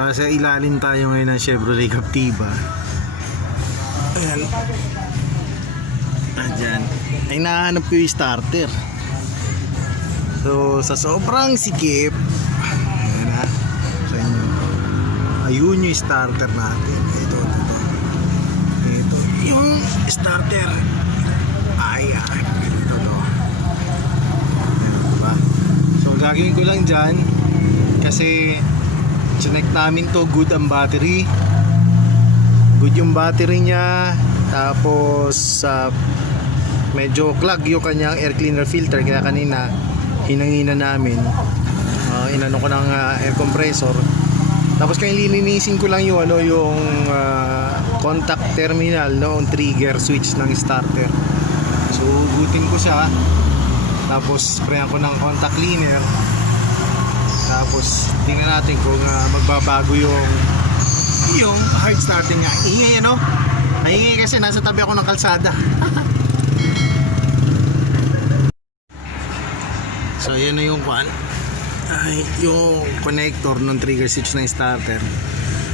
Nasa ilalim tayo ngayon ng Chevrolet Captiva. Ayan. Ayan. Ay nahanap ko yung starter. So sa sobrang sikip, ayan na sa inyo. Ayun yung starter natin. Ito yung starter. Ayan. Ito to. Diba? So gagawin ko lang dyan kasi check namin to, good ang battery. Good yung battery niya. Tapos medyo clog yung kanyang air cleaner filter. Kaya kanina hinangina namin, inano ko ng air compressor. Tapos kaya lilinisin ko lang yung yung contact terminal noong trigger switch ng starter. So gutin ko siya. Tapos sprayan ko ng contact cleaner. Tapos tingnan natin kung magbabago yung hard starting niya. Ingay ano? Ingay kasi nasa tabi ako ng kalsada. So yan na yung yung connector ng trigger switch ng starter.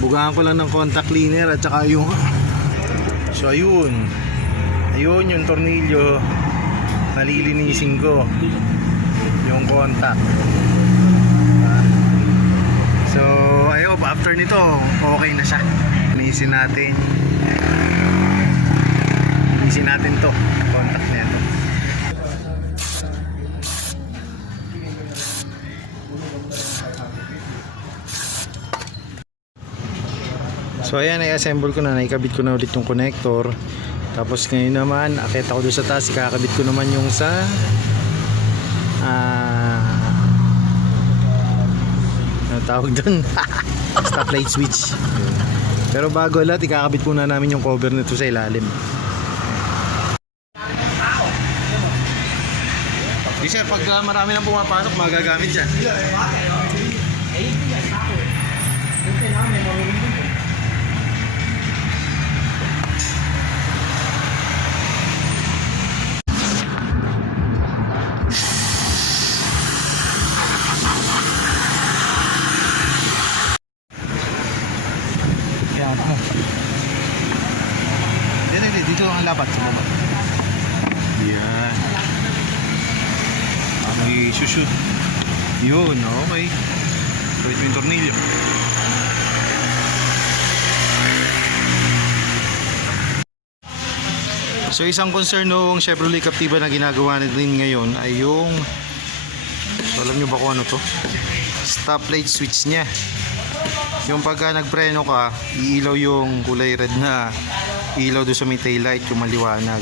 Bugahan ko lang ng contact cleaner at saka yung so ayun yung tornilyo nalilinisin ko yung contact. So I hope after nito okay na siya. Linisin natin to contact nito. So ayan, i-assemble ko na, naikabit ko na ulit yung connector. Tapos ngayon naman, akit ako doon sa taas, ikakabit ko naman yung sa ano tawag doon? Stoplight switch. Pero bago lahat, ikakabit muna namin yung cover nito sa ilalim. Di sir, pag marami nang pumapasok, magagamit siya. Dito ang labat sa baba. Yan. May shoot. Yun, okay. Pwede yung tornilyo. So isang concern ng Chevrolet Captiva na ginagawa natin ngayon ay yung, so alam nyo ba kung ano to? Stoplight switch nya. Yung pagka nagpreno ka, iilaw yung kulay red na ilaw doon sa may taillight, yung maliwanag.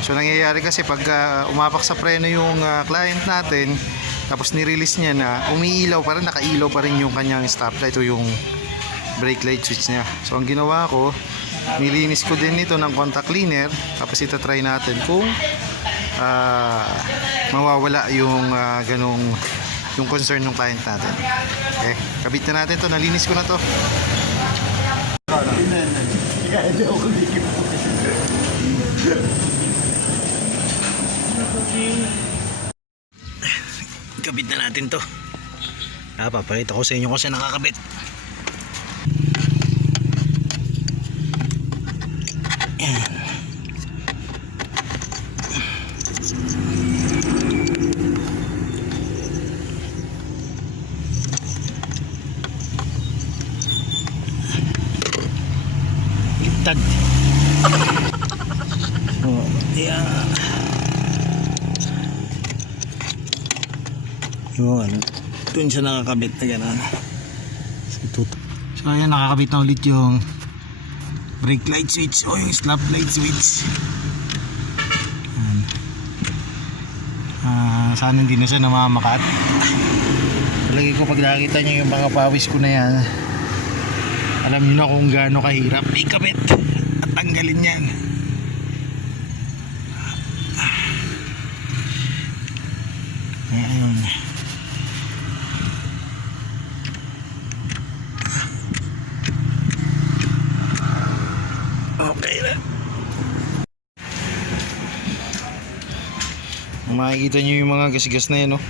So nangyayari kasi pag umapak sa preno yung client natin, tapos nirelease niya na, umiilaw pa rin, nakailaw pa rin yung kanyang stoplight o yung brake light switch niya. So ang ginawa ko, nilinis ko din ito ng contact cleaner. Tapos itatry natin kung mawawala yung ganong yung concern ng client natin. Okay, kabit na natin to, nalinis ko na to. Kabit na natin to. Papakita ko sa inyo kung saan nakakabit. Yan. Tag. Oh, yeah. Yun. Doon siya nakakabit na gano'n. So ayan, nakakabit na ulit yung brake light switch o yung stop light switch. Sana hindi na siya namamakat. Lagi ko pag nakita nyo yung mga pawis ko na yan, alam niyo na kung gaano kahirap ikabit at tanggalin yan. Ayan. Okay na. Makikita nyo yung mga gasgas na yan, no?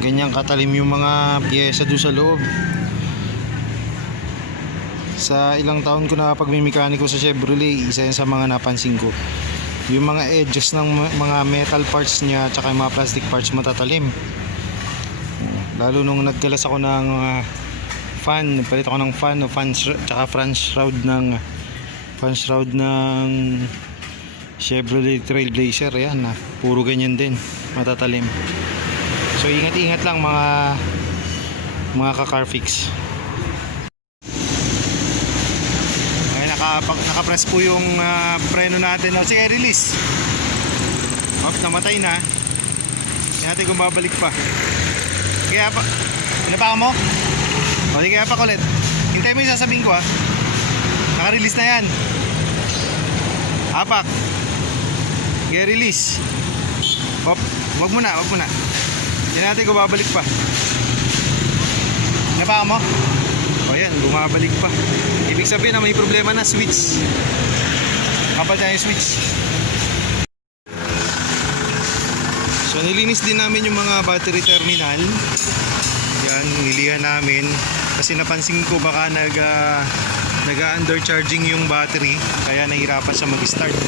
ganyan katalim yung mga pyesa doon sa loob. Sa ilang taon ko na pagmimekaniko sa Chevrolet, isa yan sa mga napansin ko. Yung mga edges ng mga metal parts niya at saka yung mga plastic parts matatalim. Lalo nung naggalas ako ng fan, nagpalit ako ng fan o tsaka front shroud ng Chevrolet Trailblazer. Ayan na, puro ganyan din, matatalim. So ingat-ingat lang mga ka-Carfix. Nakapress po yung preno natin. O sige, release. Off, namatay na. Hindi natin kung babalik pa. Kaya pa, pinapakan mo? O di kaya pa ulit. Hintay mo yung sasabihin ko, ha. Naka-release na yan. Hapak. Kaya release. Off, wag mo na. Hindi natin kung babalik pa. Pinapakan mo? O yan, bumabalik pa. Ibig sabihin na may problema na switch. Kapal tayo yung switch. So nilinis din namin yung mga battery terminal. Yan, nilihan namin. Kasi napansin ko baka nag-undercharging yung battery. Kaya nahirapan siya mag-start.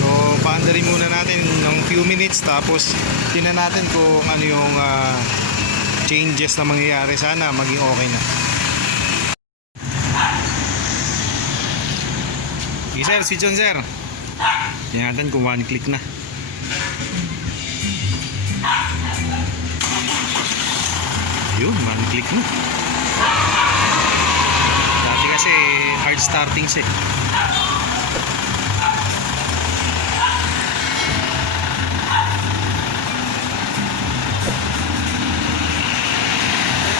So paandarin muna natin ng few minutes. Tapos tingnan natin kung ano yung changes na mangyayari. Sana maging okay na. Okay sir, switch on sir. Tingnan natin kung one click na. Yun, one click na. Dati kasi hard starting siya.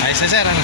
Ayos na sir, ano?